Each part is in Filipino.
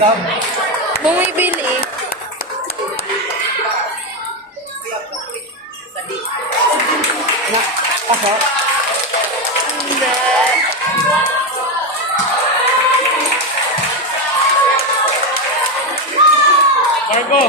Bumibili. Ako? Hindi. Cargo!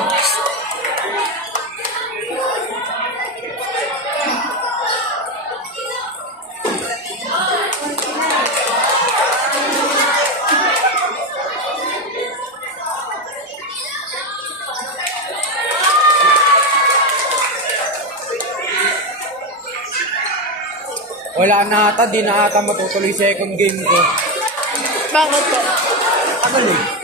Wala na ata, di na ata matutuloy second game ko. Bakit po? Tagal eh.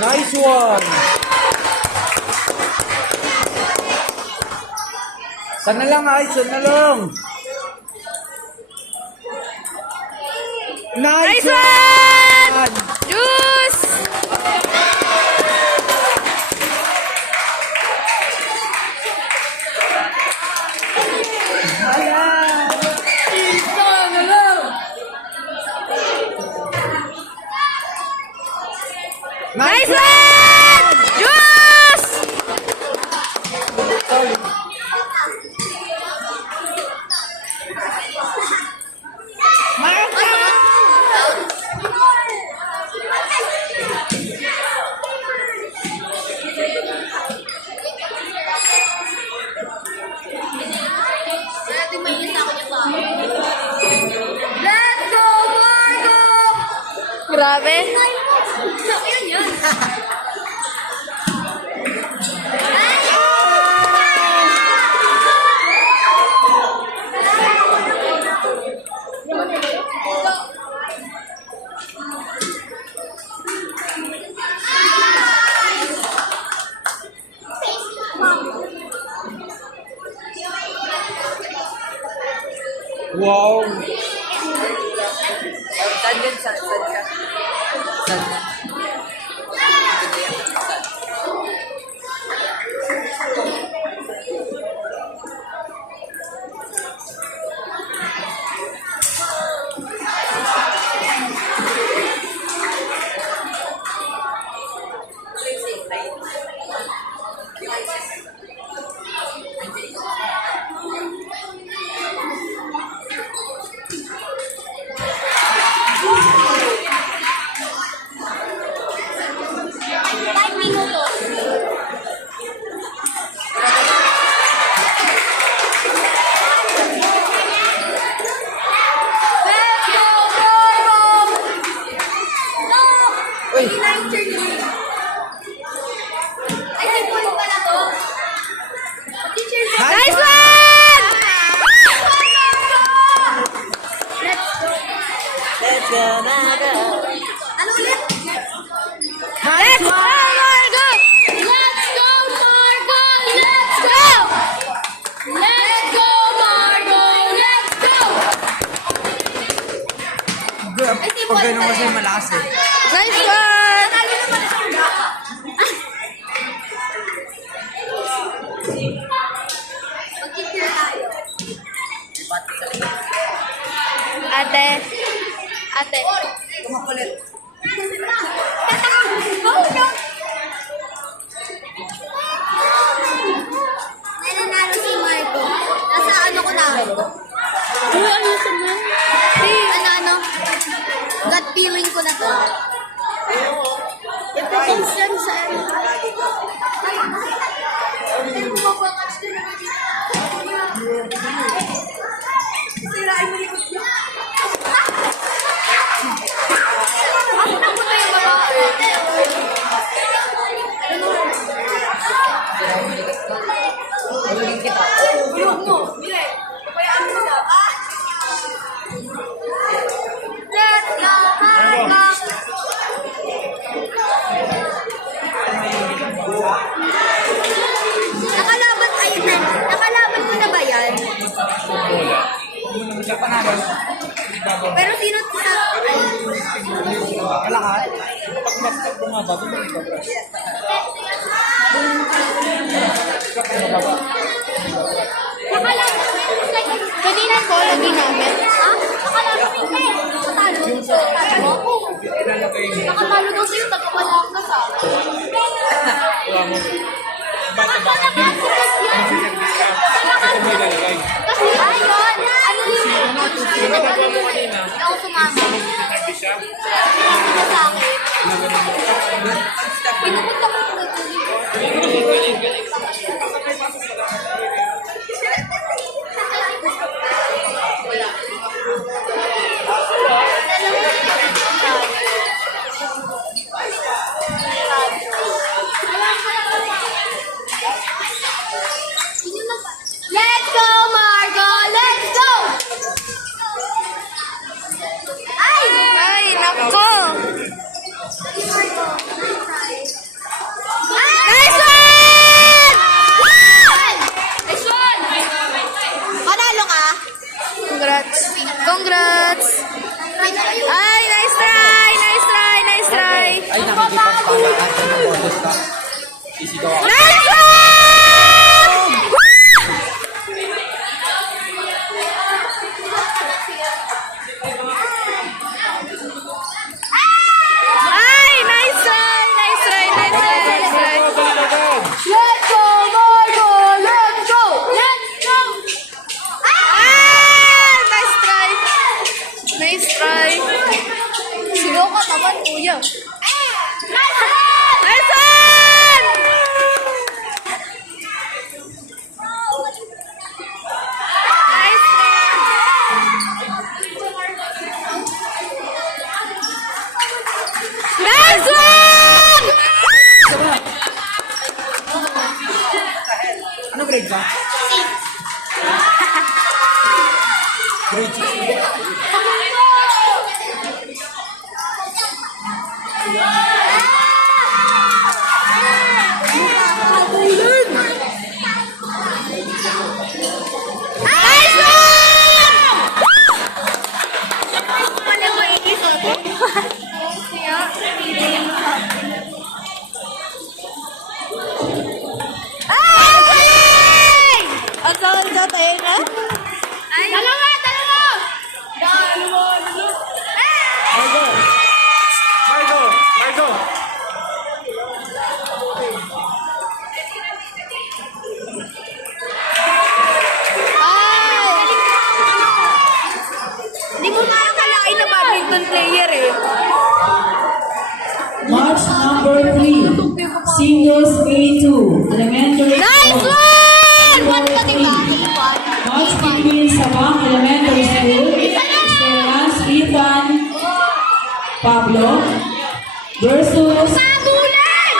Nice one! Sana lang ay, sana lang! Nice Nice one! Juice! Nice one! Juice! Let's go, Margo! Grabe. Yan yan. Wow! Saan yun? Saan ka? Saan ka? Uy! Nice one! Let's go, Margo! Ano ulit? Let's go, Margo! Let's go, Margo! Let's go! Let's go, Margo! Let's go! Pag ganun kasi malakas eh. Nice one! Natalo naman ang baka. Mag-cheer tayo. Ate. Ate. Kumakulit. Go, go! Nananalo si Margo. Nasa ano ko na ako? Ano sa man? Ano? Gut feeling ko na to. Ipapos yan sa Sirain mo yung Pero sino sa... Kalahat. Pag mas bumaba, bumaba. Kanina ko, lagi namin. Ha? Nakatalo. Nakatalo daw sa'yo, tagapalang ka sa Kasi ayun, ano yung ikaw sumama. Sumama ka sa akin. Pinupunta ko ito. Let's go, Margo! Let's go! Ay! Ay, nako. Nice one! Nice one! Panalo ka? Congrats. Congrats. Ay, nice try. Nice try. Nice try. Ay, nakikipagpalaan sa mga oras ka. Sisigaw ako. Nice one! Ay, nice try. Nice try. Nice try. Nice try. Let's go, Margo! Let's go! Let's go! Ah, nice try. Nice try. Sigaw ka naman, kuya. Nice one! Nice one! Nice one! Ano grade ka? Grade 6. Nice one! Wala mo iisip. Ay! Ang saan ka tayo na? Dalawa! Dalawa! Margo! Margo! Margo! Ay! Hindi mo nga akalain na badminton player eh. Match number 3, singles A2, elementary Nice school. one! One ka diba? Match between Sabang Elementary School, Mr. Lance Ethan Pablo versus Pabulan!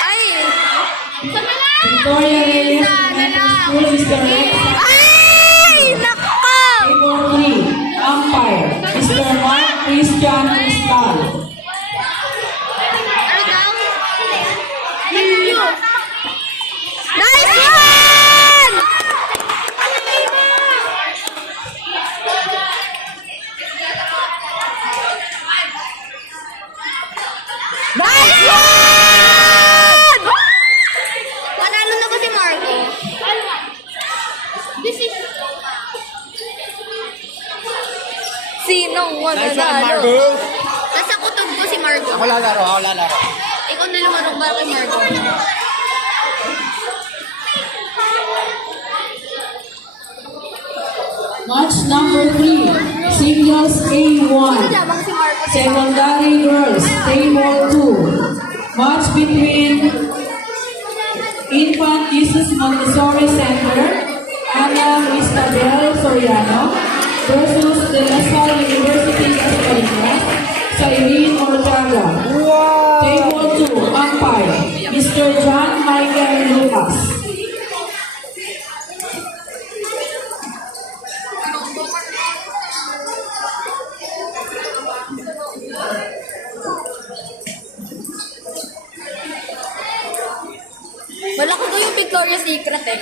Ay! Victoria Reyes Elementary School, Mr. Rex Ay! Nako! Table 3, umpire, Mr. Mark Christian Cristal. Ano daw? Nice one! Nice one! Panalo na ba si Margo? This is... Sinong Nice one, mananalo? Margo! Nasa kutob ko si Margo. Ako lalaro, ako lalaro. Ikaw na lumaro ba kay Margo? Match number 3, singles A1. Labang si Margo. Secondary girls, table 2. Match between Infant Jesus Montessori Center, Ana Isabel Soriano versus De La Salle University of California, Irene Ortega. Table 2, umpire, Mr. John Michael Lucas. Wala ko doon yung Victoria's Secret eh.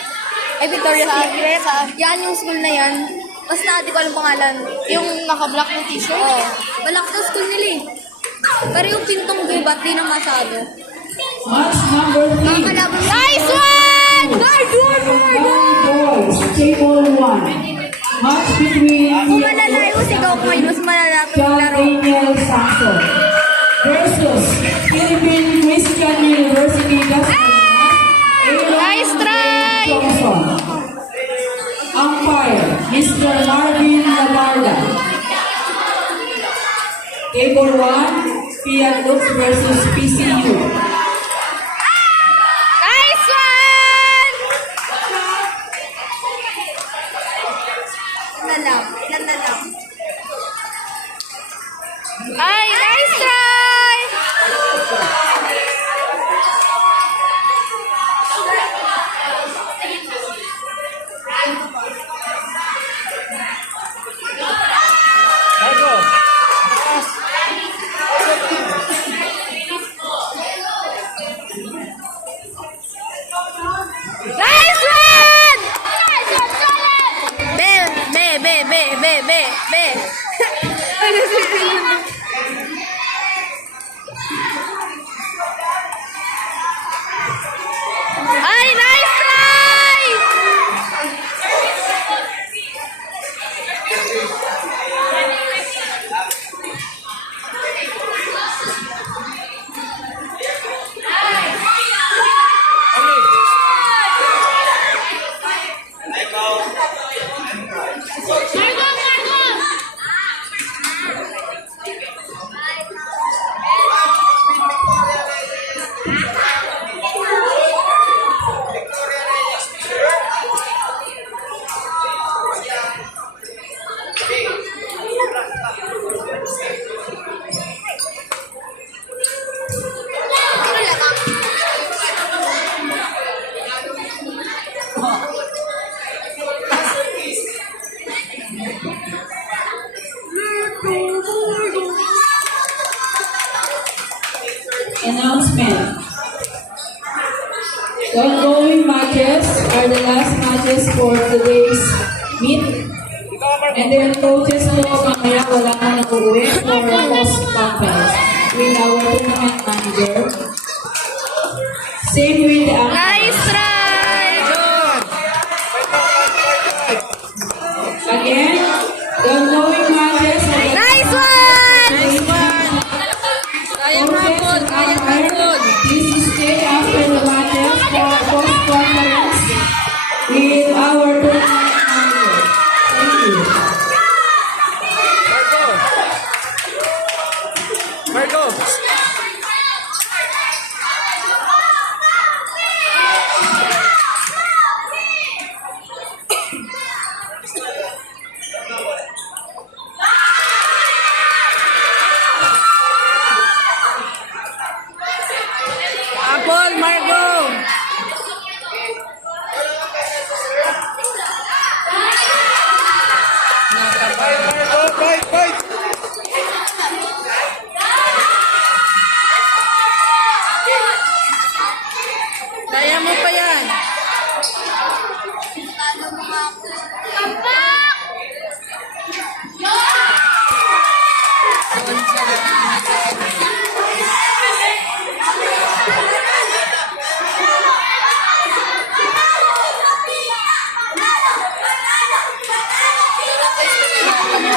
Ay, Victoria's Secret. Yan yung school na yan. Basta, di ko alam pangalan. Yung naka-black na t-shirt? Oo. Balak na school nila eh. Pero yung pintong gubat, di na masyado. Match number 3. Mga kalaban. Nice one! Nice one! Oh my God! Boys, table 1. Match between Kung malalayo si Kaukoy, mas malalapit yung John laro. Daniel Saxon versus Philippine Christian University Nice try! Johnson. Umpire, Mr. Marvin Labarda. Table 1, Fiat Lux versus PCU. Nice one! Ilan na lang. Ay, nice try! Marco! Nice one! Be. Ay, nice try! Announcement. The ongoing matches are the last matches for today's meet. And then coaches po, mamaya wala na nag-uwi for post-conference with our tournament manager. Same with the Nice try! again, the ongoing matches are the Nice one! Nice one! Kaya hapon, kaya hapon. Please stay after the matches for post-conference with our tournament manager. Thank you. Marco! Apple, Margo! Marco, fight! Kaya mo pa yan.